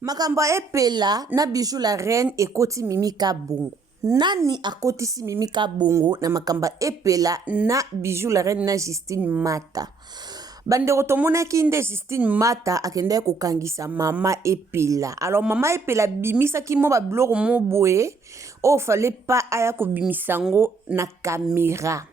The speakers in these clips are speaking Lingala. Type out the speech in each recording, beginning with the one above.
Makamba epela na Bijou la reine ekoti Mimika Bongo. Nani akotisi Mimika Bongo na makamba epela na Bijou la reine na Justine Mata. Bandeko tomonaki nde Justine Mata akende kokangisa mama epela. Alors mama epela bimisa ki mo ba biloko mo boye o fallait pas aya ko bimisango na caméra.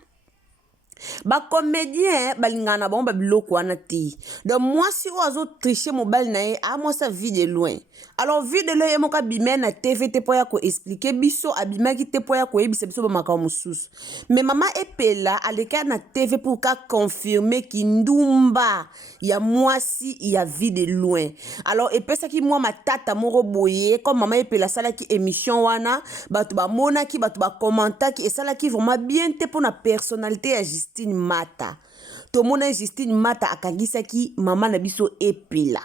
Ba comédien balingana bon ba biloko wana ti. Donc moi si oazo tricher mobile na ye a moi ça vit de loin. Alors vit de loin mo ka bimé na TV te poya ko expliquer biso abimaki te poya ko yebisa biso ba makamu sus. Mais maman epela aleka na TV pour ka confirmer ki ndumba ya moi si ya vit de loin. Alors epesa ki moi matata moro boye comme maman epela sala ki émission wana batu ba mona ki batu ba commenter ki esala ki vraiment bien te pour na personnalité ya Justine Mata. Tomona Justine Mata akangisa ki mama na biso epela.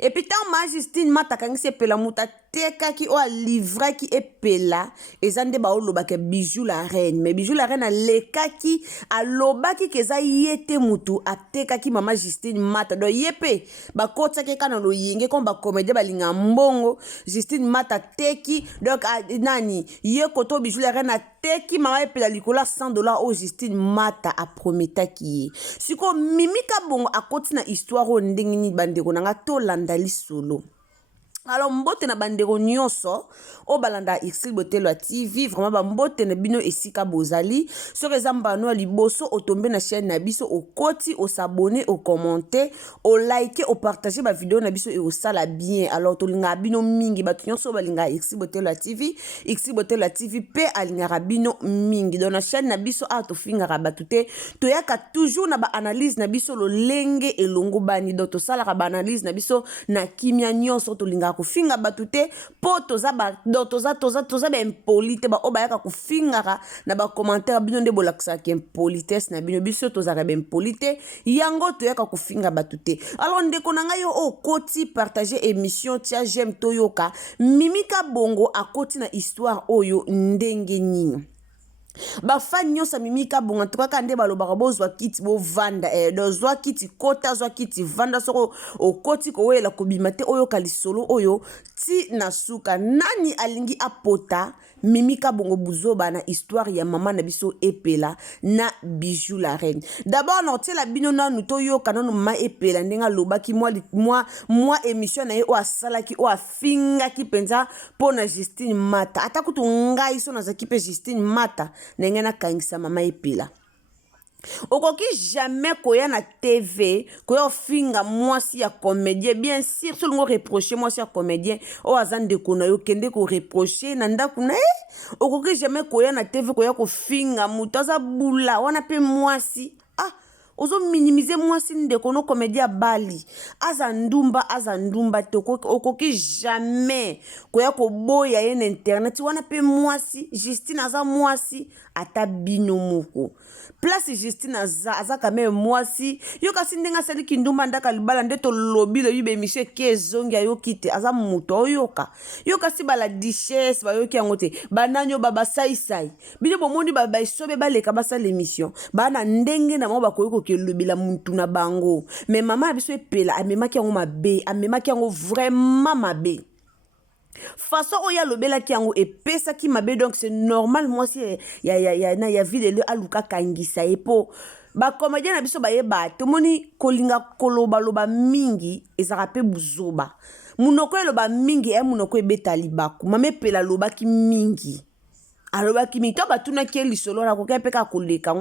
Et puis tant ma Justine Mata akangisa epela muta teka ki o livra ki epela ezande ba oloba ke Bijou la reine. Mais Bijou la reine a leka ki aloba ki keza yete mutu ateka ki mama Justine Mata. Do yepe ba kota ke kana lo yenge kon ba comédie ba linga mbongo Justine Mata teki donc nani ye koto Bijou la reine a teki mama epela likola $100 au Justine Mata a prometa ki. Siko Mimika Bongo akoti na histoire o ndenge ni bandeko nanga to landali solo. Alors mbote na bandeko nyonso o balanda Ixil Botelo TV vraiment ba mbote na bino esika bozali so rezamba no liboso o tomber na chaîne na biso o koti o s'abonner o commenter o liker o partager ba vidéo na biso et o sala bien. Alors to linga bino mingi ba nyonso balinga Ixil Botelo TV Ixil Botelo TV pe alinga bino mingi dans na chaîne na biso a to finga rabatute to yaka toujours na ba analyse na biso lo lenge elongo bani do to sala ba analyse na biso na kimia nyonso to linga kufinga batute po toza ba do toza ba impolite ba obayaka kufinga na ba commentaire bino nde bolakisa ki impolitesse na bino biso toza ba impolite yango to yaka kufinga batute. Alors ndeko na ngai yo o koti partager émission tia j'aime toyoka Mimika Bongo akoti na histoire oyo ndenge nini. Ba fan nyonso Mimika Bongo en tout cas kande balobaka bozwa kiti bo vanda dozwa kiti kota zwa kiti vanda soko o koti ko wela kobima te oyo kalisolo oyo ti na suka nani alingi apota Mimika Bongo buzoba na histoire ya mama na biso epela na Bijou la reine. D'abord non te la bino na nuto yo kanono mama epela ndenga loba ki moi émission na ye o asala ki o afinga ki penza pona Justine Mata atakutu ngai so na zakipe Justine Mata nengena kangisa mama epela. Okoki jamais koya na TV koya finga mwasi ya comédien bien sûr solongo reprocher mwasi ya comédien o azande kona yo kende ko reprocher na ndaku na okoki jamais koya na TV koya ko finga mutu aza bula wana pe mwasi ozo minimiser mwasi ndeko no comédien bali azandumba te okoki jamais koya ko boya ye na internet wana pe mwasi Justine aza mwasi ata bino moko place Justine aza quand même mwasi yo kasi ndenga sali kindumba ndaka libala ndeto lobile yibe miche kezongi ayo kite aza muto oyoka yo kasi bala duchesse bayoki yango te bananyo baba sai bino bomondi baba isobe baleka basa l'émission bana ndenge na mo bakoyiko ke lobila muntu na bango mais mama biso epela amemaki yango mabe amemaki yango vraiment mabe façon oya lobela ki yango epesa ki mabe donc c'est normal moi si ya vidéo aluka kangisa epo ba comédien na biso ba yeba tomoni kolinga koloba mingi ezaka pe buzoba munoko eloba mingi munoko ebeta libaku mama epela loba ki mingi aloba kimi to batuna ki lisolo na kokepeka koleka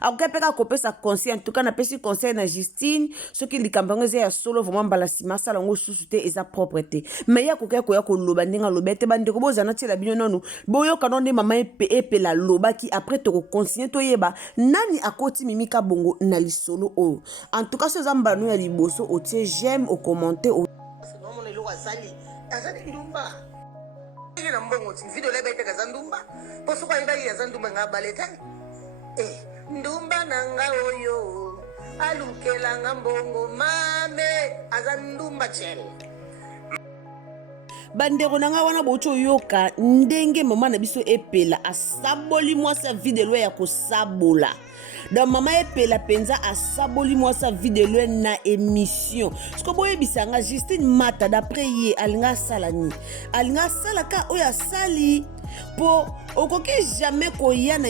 akokepeka kopesa conseil en tout cas na pesi conseil na Justine soki likambango ze ya solo vraiment balasima sala ngo susute eza propreté mais ya kokeko ya koloba ndinga lobete bandeko bozana tela bino nonu boyo kanonde mama epela loba ki après to continuer to yeba nani akoti Mimika Bongo na lisolo o en tout cas ce zamba no ya liboso o tie j'aime au commenter o non mon elo wasali azali ndumba na mbongo ti video lebe te kazandumba poso kwa ibai yazandumba ngabaleta ndumba nanga oyo alukela ngambongo mame azandumba chel bandeko nanga wana bocho yoka ndenge mama na biso epela asaboli mwasi video ya kosabola donc mama epela penza asaboli mwasi video na émission siko boyebisa nga Justine Mata d'après ye alinga sala ni alinga sala ka oya sali po okoki jamais koya na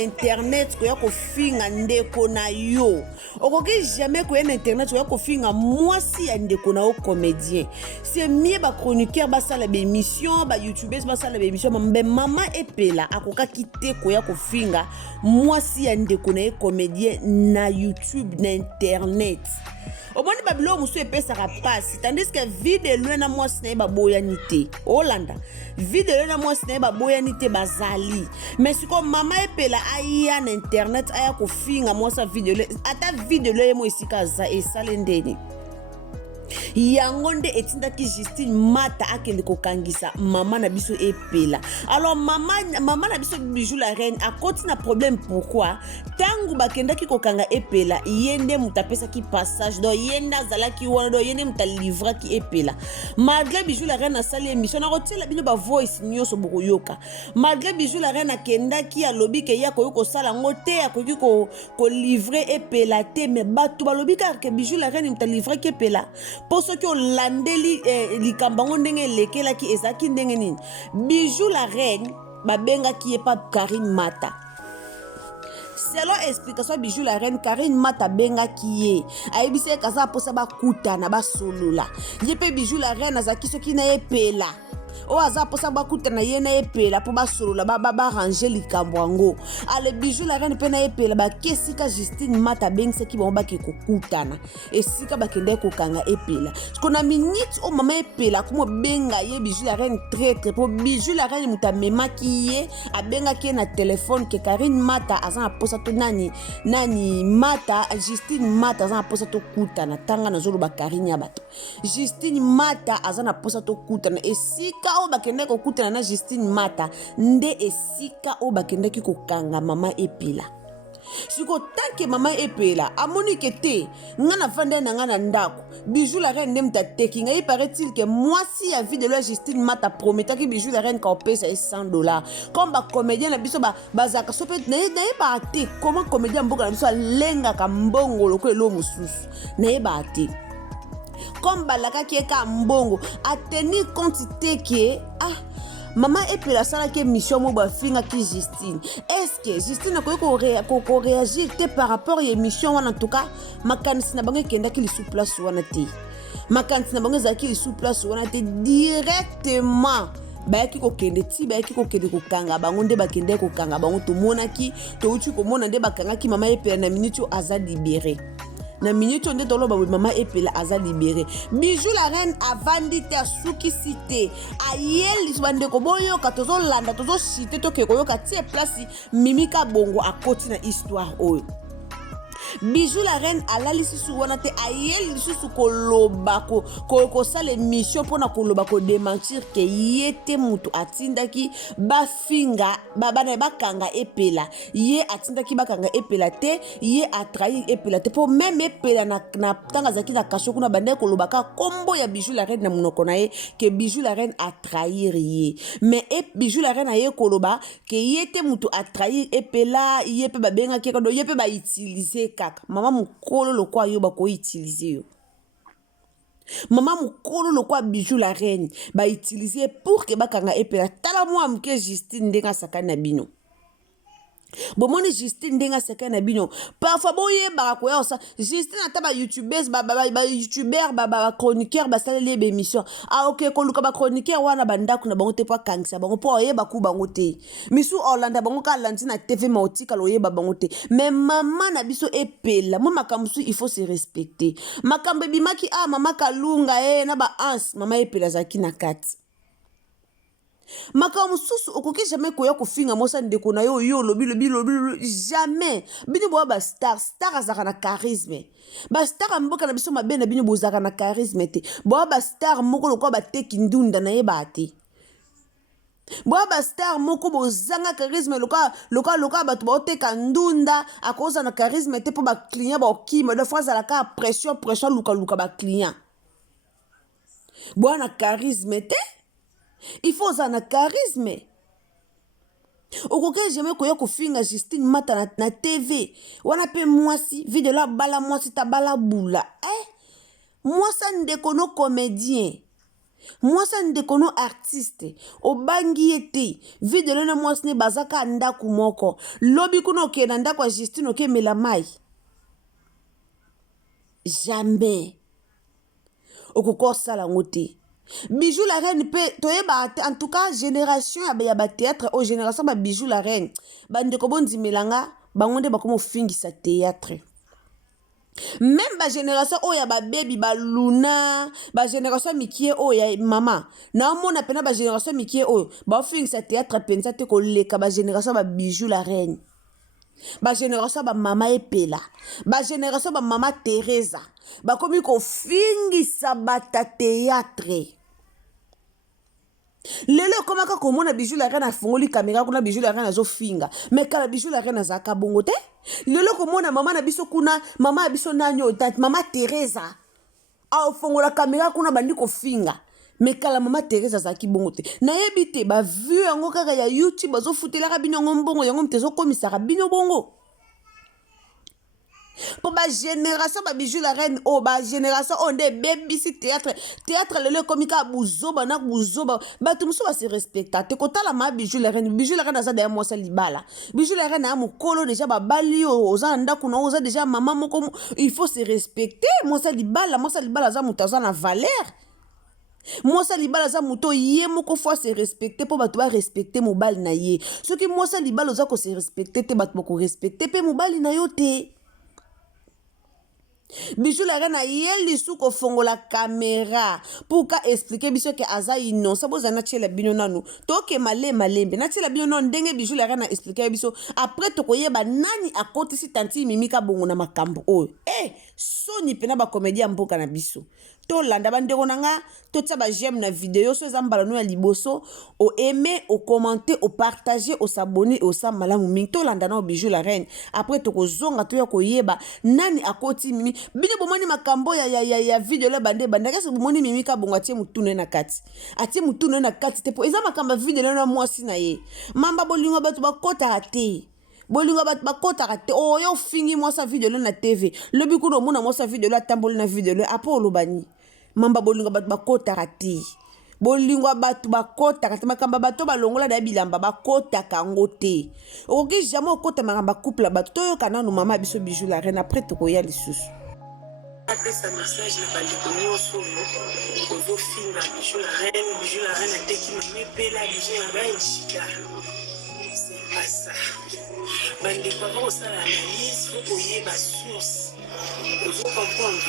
internet koya kofinga ndeko na yo okoki jamais koya na internet koya kofinga mwasi ya ndeko na o comédien c'est mieux ba chroniqueur basala ba émission ba youtubeurs basala ba émission mbe mama epela akokaki te koya kofinga mwasi ya ndeko na e comédien na YouTube na internet omoni babilo musu epesaka pasi tandis que video na mwasi na ye baboyani te olanda video na mwasi na ye baboyani te bazali mais siko mama epela aya na internet aya kofinga mwasi video ata video ye mo esika za esale ndeni yango nde etindaki Justine Mata akende kokangisa mama na biso epela alors mama na biso Bijou la reine a continué na problème pourquoi tangu bakendaki kokanga epela yende mutapesa ki passage do yenda zalaki wana do yende mutalivra ki epela malgré Bijou la reine asali émission na rotela bino ba voice nyoso bokoyoka malgré Bijou la reine akendaki alobi ke ya koyoko sala ngote akoki ko livrer epela te mais batu balobi ke Bijou la reine mutalivra ki epela pour ceux qui ont landeli likambango ndenge lekelaki ezaki ndenge nini Bijou la reine babenga ki e pa Karine Mata selon explication Bijou la reine Karine Mata benga ki ye ayebise kaza posa ba kutana ba solola yepe Bijou la reine azaki soki na epela o aza posa bakuta na ye na epela po basolola ba ranger likambo yango ale Bijou la reine pe na epela ba kesika Justine Mata bengisaki bango bake kokutana esika bakende kokanga epela skona minute o mama epela komo benga ye Bijou la reine traître po Bijou la reine mutamemaki ye abengaki na téléphone ke Karine Mata aza na posa to nani Mata Justine Mata aza na posa to kutana tanga na zolo ba Karine ya bato Justine Mata aza na posa to kutana esika o bakende kokutana na Justine Mata nde esika o bakende ki kokanga mama epela siko tanke mama epela amoni kete ngana fande na ngana ndako Bijou la reine ndem tateki ngai paraît-il que mwasi ya vie de la Justine Mata prometaki Bijou la reine ka opesa $100 comme ba comédien na biso bazaka sope na ba te comment comédien mboka na biso lenga ka mbongo loko elo mususu na ba te comme balaka ki eka mbongo a tenir compte te que mama epela sala ke mission mo ba finga ki Justine est-ce que Justine ko réagir te par rapport à émission wana en tout cas makanisi na bango kenda ki li sous place wana te makanisi na bango zaki li sous place wana te directement bayaki kokende ti bayaki kokende kokanga bango nde bakende kokanga bango to monaki to uchi ko mona nde bakanga ki mama epela na minute aza libéré na minute onde tolo ba mama epela aza libéré Bijou la reine avandi te asuki cité ayeli bande ko boyo ka tozo landa tozo cité to ke koyoka tie place mimika bongo akoti na histoire oyo Bijou la reine alali sisu wana te ayeli sisu koloba ko sala émission pona koloba ko démentir ke yete mutu atindaki bafinga bana bakanga epela ye atindaki bakanga epela te ye atrahi epela te po même epela na tanga zaki na kasho kuna bande koloba ka kombo ya Bijou la reine na munoko na ye ke Bijou la reine a trahir ye mais Bijou la reine aye koloba ke yete mutu atrahi epela ye pe babenga ke kodo ye pe ba utiliser mama mukolo lokwa yo bako utiliser yo mama mukolo lokwa Bijou la reine ba utiliser pour que bakanga epela tala moi mke Justine ndenga sakana bino bomoni Justine ndenga sakana bino parfois boye ba ko ya sa Justine ata ba youtubeurs ba youtubeur ba chroniqueur ba salele be émission ok ko luka ba chroniqueur wana bandako na bango te po kangisa bango po ye ba ku bango te misu Orlando bango ka landi na TV mautika lo ye ba bango te mais maman na biso epela mo makamsu il faut se respecter makambe bimaki mama kalunga na ba ans mama epela zaki na kati maka mususu okoki jamais koya kofinga mosa ndeko na yo lobi jamais bino bo ba star azaka na charisme ba star mboka na biso mabe na bino bozaka na charisme te bo ba star moko lokwa ba teki ndunda na ye ba te bo ba star moko bozanga charisme loka batu ba oteka ndunda akoza na charisme te po ba client ba okima de fois ala ka pression luka ba client bo na charisme te il faut un charisme. Okoke jamais koyo kofinga Justine Mata na TV. Wana pe mwasi video la bala mwasi ta bala bula. Moi ça ndekono comédien. Moi ça ndekono artiste. Obangi ete video na mwasi ne bazaka ndaku moko. Lobi kuno ke na ndaku Justine oke melamai. Jamais. Okoko sala ngote. Bijou la reine peut en tout cas génération ya théâtre au génération ba bijou la reine bande ko bondi melanga bangonde ba komo fingisa théâtre même ba génération o ya ba baby ba luna ba génération mikie o ya mama na mona pena ba génération mikie o ba fingisa théâtre pensa te ko leka ba génération ba bijou la reine ba génération ba mama epela ba génération ba mama Teresa ba komi ko fingisa bata théâtre. Lelo komaka komona bijou la reine afungoli caméra kuna bijou la reine azofinga mais kala bijou la reine azaka bongo te lelo komona mama na biso kuna mama biso nanyo tante mama Teresa afongola caméra kuna bandi kofinga mais kala mama Teresa azaki bongo te na yebite ba vu yango kaka ya YouTube azofutela ka bino ngombongo yango mtezo komisaka bino bongo. Pour ma génération, ma bijou la reine, oh, ma génération, on est baby si théâtre, le comica bouzo, banak bouzo, bah, tout le monde va se respecter. Te kota la ma bijou la reine, a ça derrière moi, ça libala. Bijou la reine a mon colo déjà, bah, bali, aux anda, qu'on a déjà, maman, il faut se respecter. Moi, ça libala, ça moutaza la valeur. Moi, ça libala, ça mouto, yé, moko fois se respecter, pour bah, tu vas respecter mon bal na yé. Ce qui, moi, ça libala, ça qu'on se respecter, te bat, moko respecter, pe mon bal na yo te. Bijou la reine a yeli sou ko fongo la caméra pour ka expliquer biso que aza innocent boza na tshela bino nanu to ke malembe na tshela bino non ndenge bijou la reine a expliquer biso après to koyeba nani akoti si tanti mimika bongo na makambo oyo soni pena ba comédien mboka na biso to landa bandeko nanga to tsa ba j'aime na vidéo so ezambala no ya liboso o aimer o commenter o partager o s'abonner o sa malamu mingi to landa na bijou la reine après to ko zonga to ya koyeba nani akoti mimi bino bomoni makambo ya video la bande kasi bomoni mimika bongo atie mutune na kati te po eza makamba video na mwasi na ye mamba bolingo batu bakota ate bolingo batu bakota ate oyo fingi mwasa video na TV lobi kuno mona mwasa video la tamboli na video apo olobani mamba bolingo batu bakota ate bolingo batu bakota ate makamba bato balongola na bilamba bakota kango te oki jamais okota makamba couple batu toyo kananu mama biso bijou la reine après to koya lisusu. Après sa message, le bandit de Nyonso, aux filles, bijou la reine a été qui m'a mis la bijou la reine, chica. C'est pas ça. Bandit pas voir ça l'analyse, faut qu'on y ait ma source. Vous comprendre.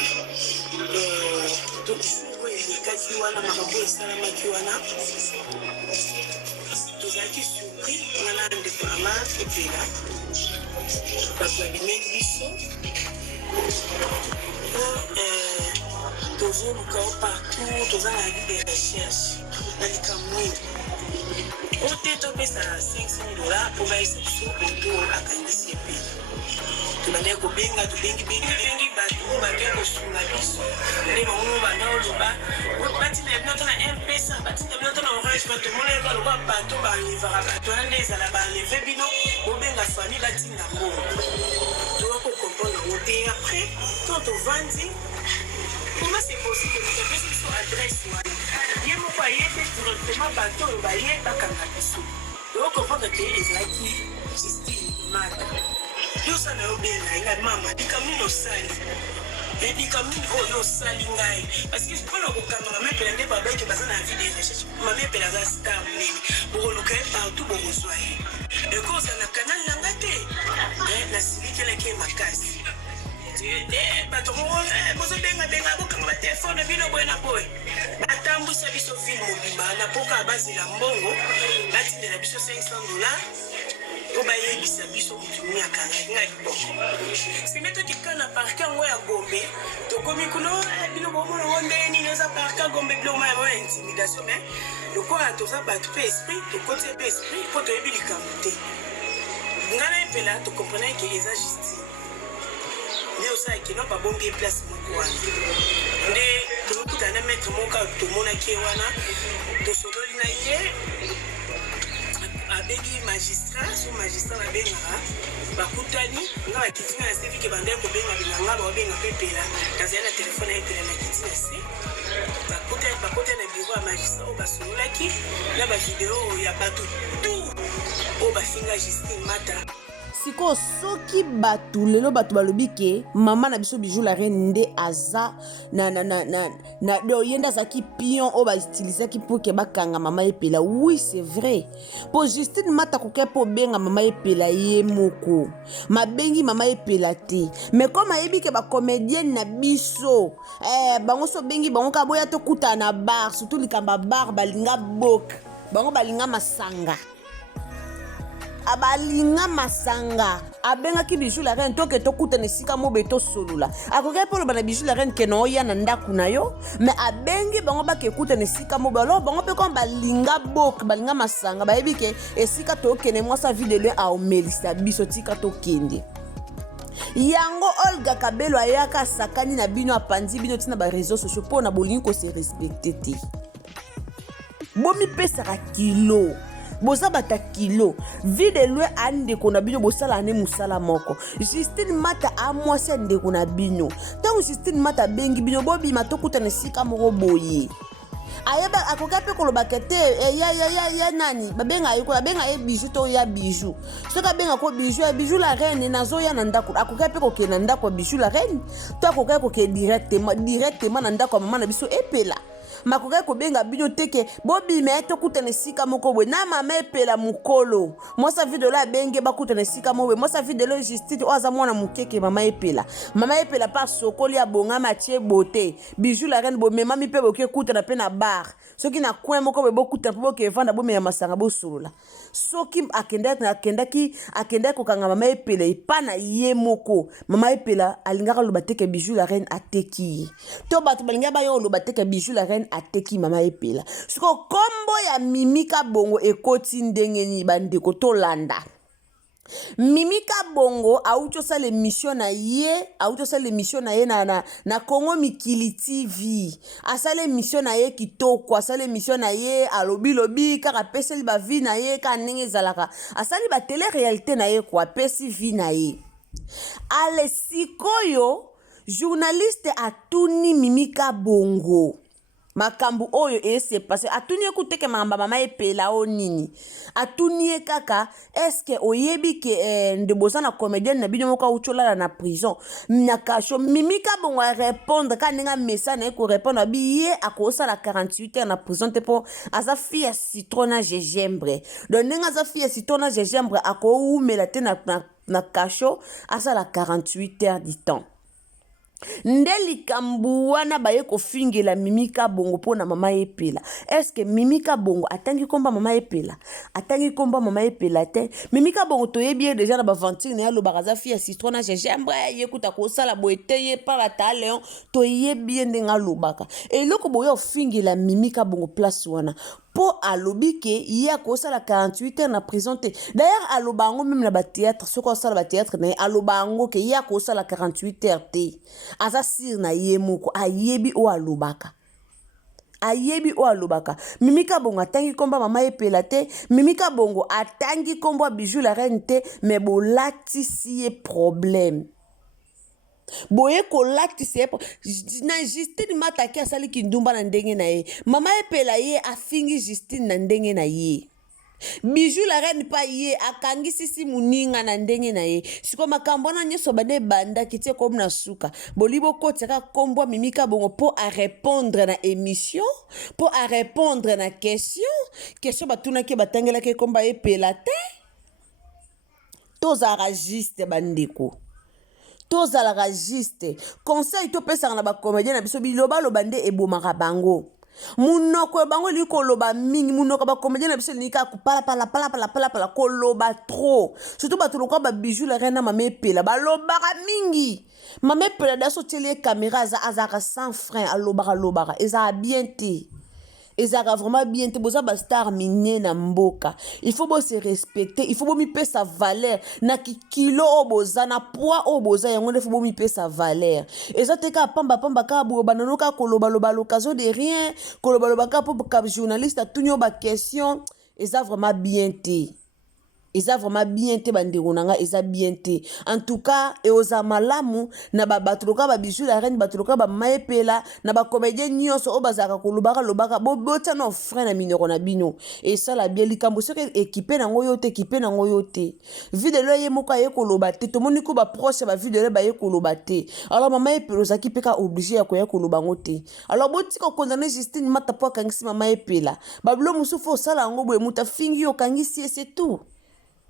Donc, si vous voyez les cas qui wana, makambo et salama qui wana, tous qui surpris, on a un déploiement, et puis là, parce que la bimeille toujours partout, tous la vie des recherches, dans les cameroun. Au tête, on ça $500 pour aller se souper pour la candidature. Tu m'as dit que benga, tu bengi, bateau, bateau, sur la biso. Les mamans, banana, bati de notre MP, bati de notre orange, tout le monde va le voir bateau, il va rabattre les à la balle, les vébino, au benga, famille, bati la mort. Tu vas comprendre. Et après, quand on vendit, comment c'est possible que vous avez sur adresse? Il y a mon foyer, directement bateau, il va y avoir un canabiso. Donc, on comprend que les acquis, Justine Mata. Yo ça n'a oublié, il a maman, il a mis nos salles. Et il a mis nos salles. Parce que je prends le caméra, mais il y a des babes qui passent dans la vie des recherches. Ma mère est la star, pour le cas partout, pour vous soyez. Et quand ça n'a canal, l'angate, la série qui est ma casse. Bato bozo benga bokanga telefone bino boy na boy batambusa biso film mobimba na poka bazila mbongo batindela biso $500 po bayebisa biso mutu miakanga ngai bongo simeto kikana parka ngo ya Gombe tokomi kuno bino bomona wonde nini eza parka Gombe bilo ma intimidation mais lokola toza bato pe esprit tokote pe esprit po toyebi likambo te ngana epela to comprendre que eza justice nde osala kino babombi place moko wana nde tokokutana na maître moko tomonaki ye wana tosololi na ye abengi magistrat so magistrat babengaka bakutani nga bakiti na se vike bandai kobenga bilanga baobenga mpe pela nazali na telefone ya epela na kiti na se bakutani na biro ya magistrat oyo basololaki na bavideo ya bato tu oyo bafinga Justine Mata. Siko soki batu lelo batu balobi ke mama na biso Bijou la Reine nde aza na do yenda zaki pion o ba utilisaki pour ke bakanga mama epela. Oui, c'est vrai. Po Justine Mata ko ke po benga mama epela ye moko. Ma bengi mama epela te. Mais comme ayebi ke ba comédienne na biso bango so bengi bango ka boya to kuta na bar, surtout likamba bar balinga bok. Bango balinga masanga. Abalinga masanga abengaki Bijou la Reine toke tokuta nesika mobe to solula akoke polo bana Bijou la Reine keno ya na ndaku na yo mais abengi bango bakekuta nesika mobe alors bango pe comme balinga bok balinga masanga bayebi ke esika to kene mwasa vidéo a omelisa biso tika to kende yango Olga Kabelo ayaka sakani na bino apandi bino tina ba réseaux sociaux po na bolingi ko se respecter te bomi pesaka kilo boza bata kilo vide lwe ande kona bino bosala ne musala moko Justine Mata amwasi ande kona bino tango Justine Mata bengi bino bobi matokuta na sika moko boye ayeba akoka pe koloba kete ya nani babenga ayiko babenga e Bijou to ya Bijou soka benga ko Bijou la Reine nazo ya na ndako akoka pe ko ke na ndako Bijou la Reine to akoka ko ke directement na ndako mama na biso epela makoka ko benga bino teke bobi me to kutana sika moko bwe na mama epela mukolo mosa video la benge bakutana sika moko mosa video le Justine oza mwana mukeke mama epela pa sokoli abonga matie beauté Bijou la Reine bo mema mi pe boke kutana pe na bar soki na coin moko be bokuta po ke vanda bo me ya masanga bo solola soki akenda ko kanga mama epela ipana ye moko mama epela alingaka lo bateke Bijou la Reine ateki to batu balinga ba yo lo bateke Bijou la Reine ateki mama epela siko kombo ya Mimika Bongo ekoti ndenge ni bandeko to landa Mimika Bongo auto sa l'émission na ye na Congo Mikili TV asale émission na ye kitoko asale émission na ye alobi kaka peseli ba vie na ye ka ndenge zalaka asali ba télé réalité na ye kwa pesi vie na ye ale sikoyo journaliste atuni Mimika Bongo makambu oyo ese passé atuni ekuteke mama epela o nini atuni kaka eske oyebi ke ndebosa na comédienne na bino moko uchola na prison na kasho Mimika Bongo répondre ka ninga message na ko répondre biye akosa la 48 heures na prison te po aza fille citron na gingembre donc ninga za fille citron na gingembre ako umela te na kasho asa la 48 heures du temps ndeli kambu wana baye kofingela Mimika Bongo pona mama epela eske Mimika Bongo atangi komba mama epela te Mimika Bongo toyebi déjà na baventure na lo baraza fille citron na gingembre yekuta ko sala boete ye par la talent toyebi ndenga lobaka eloko boyo ofingela Mimika Bongo place wana po alobi ke ya ko sala 48 heures na prison te d'ailleurs alobango même na ba théâtre soko sala ba théâtre na alobango ke ya ko sala 48 heures te aza sir na ye moko ayebi o alobaka Mimika Bongo atangi komba mama epela te Mimika Bongo atangi komba Bijou la Reine te mais bolati si ye problème boye ko lati se na Justine Mata ki asali kindumba na ndenge na ye mama epela ye afingi Justine na ndenge na ye Bijou la Reine pa ye akangi sisi muninga na ndenge na ye siko makambo na nyeso bade banda kitie kom na suka bolibo kotika kombo Mimika Bongo po a répondre na émission po a répondre na question batuna ke batangela ke komba epela te tozara juste bandeko tozala juste conseil to pesa na ba comédien na biso biloba lo bande ebomaka bango munoko bango liko loba mingi munoko ba comédien na biso nika ku pala koloba trop surtout ba tuloko ba Bijou la Reine na mama epela ba lobaka mingi mama epela da so tele caméra azaka sans frein alobaka eza bien te ezaka vraiment bien te boza ba star minye na mboka il faut bo se respecter il faut bo mi pesa valeur na kilo o boza na poids o boza yango il faut bo mi pesa valeur eza te ka pamba ka bo banano ka koloba loba l'occasion de rien koloba loba ka po ka journaliste atunyo ba question eza vraiment bien te eza vraiment bien te bandeko nanga eza bien te en tout cas eoza malamu na bato loka ba Bijou la Reine bato loka ba maepela na ba comédien nyonso o bazaka lobaka botia no frein na minoko na bino et ça la bien likambo soki équipé nango yo te video ye moko ye koloba te to moni ko ba proche ba video ba ye koloba te alors mama epela ozaki peka obligé ya koya koloba ngo te alors boti ko condamner Justine Mata po kangisi mama epela bablo musu fo sala ngo boye muta fingi yo kangisi c'est tout.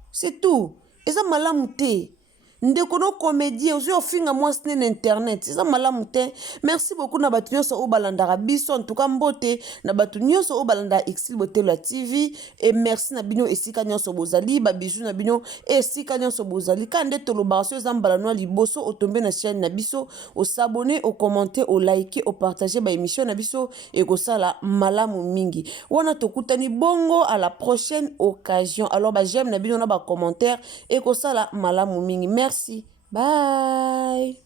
C'est tout. Et ça malamu te. Ndeko no comédien ozo ofinga mwasi na internet. Eza malamu te. Merci beaucoup na batu nyonso o balandaka biso en tout cas mbote na batu nyonso o balanda Exil Botelo TV et merci na bino esika nyonso bozali ba Bijou na bino esika nyonso bozali kande toloba so zambala no liboso otombe na chaîne na biso o s'abonner o commenter o liker o partager ba émission na biso et ko sala malamu mingi. Wana tokutani bongo à la prochaine occasion. Alors ba j'aime na bino na ba commentaire et ko sala malamu mingi. Merci. Bye.